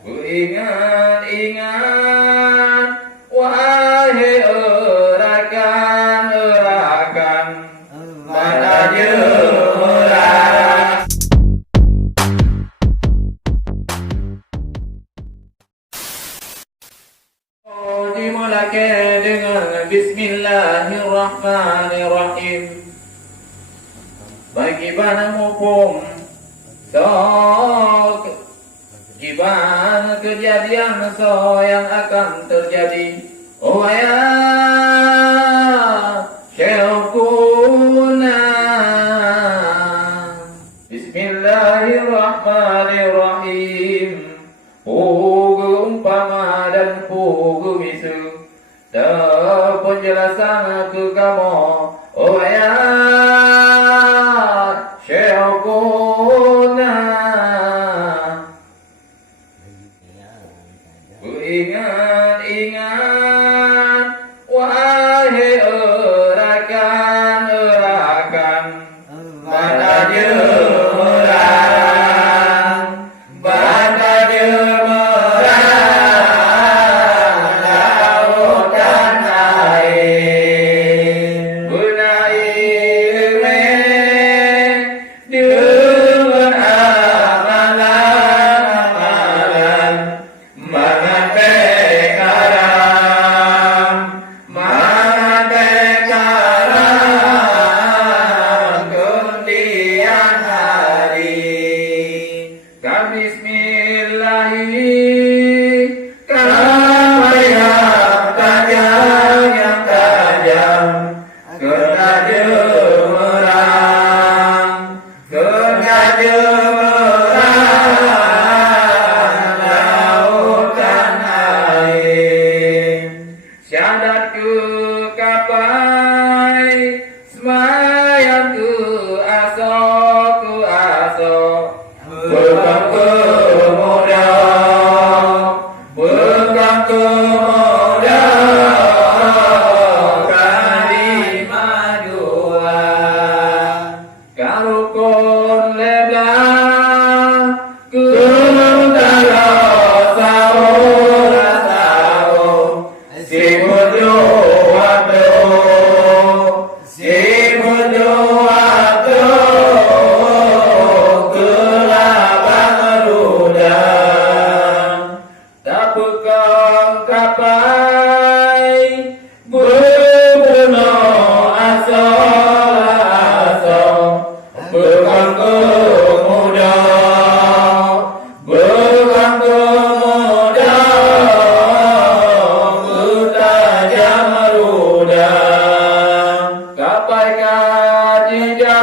Ingat-ingat wahai erakan pada jemuran. Dimulakan dengan Bismillahirrahmanirrahim. Bagi bahan hukum gimana kejadian yang akan terjadi. Oh ya Syekhuna. Bismillahirrahmanirrahim. Pugu umpama dan pugu misu, penjelasan ke kamu. Oh ya Syekhuna. Ingat-ingat wahai erakan pada jemuran, lautan air. Benahi dengan amalan syahadat ke kapai, semayang ke aso, pegang ke muda, kalimah dua, karukun leblah, kutara sahur, sibut waktu, kelabang rudang, tak pegang kapai, berbuno asal, pegang ke muda, tajam rudang, kapai kajijang,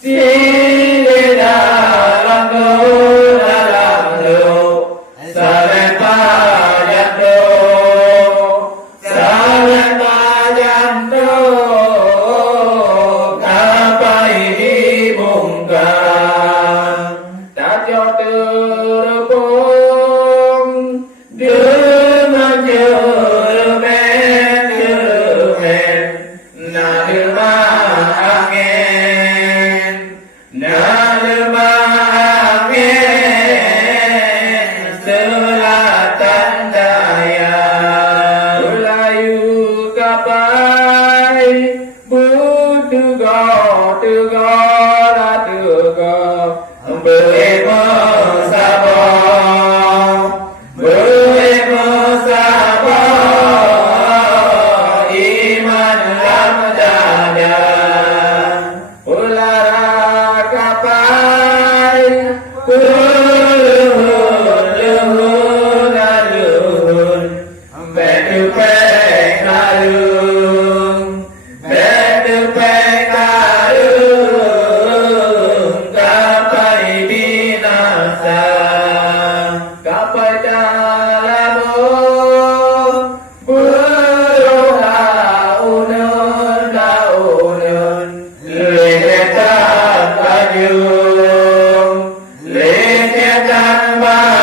sini dalam do, sare pajak do, kapai dibungkam, tak jauh terpung, dengan jeremen, na derma angin, selatan daya, Melayu kapai, bertegar, bersabar, iman dalam dada. Ulara kapai, luhur, bedupeng kalung, kapai binasa, kapai dalamu, daun, lesetan baju, lesetan baju.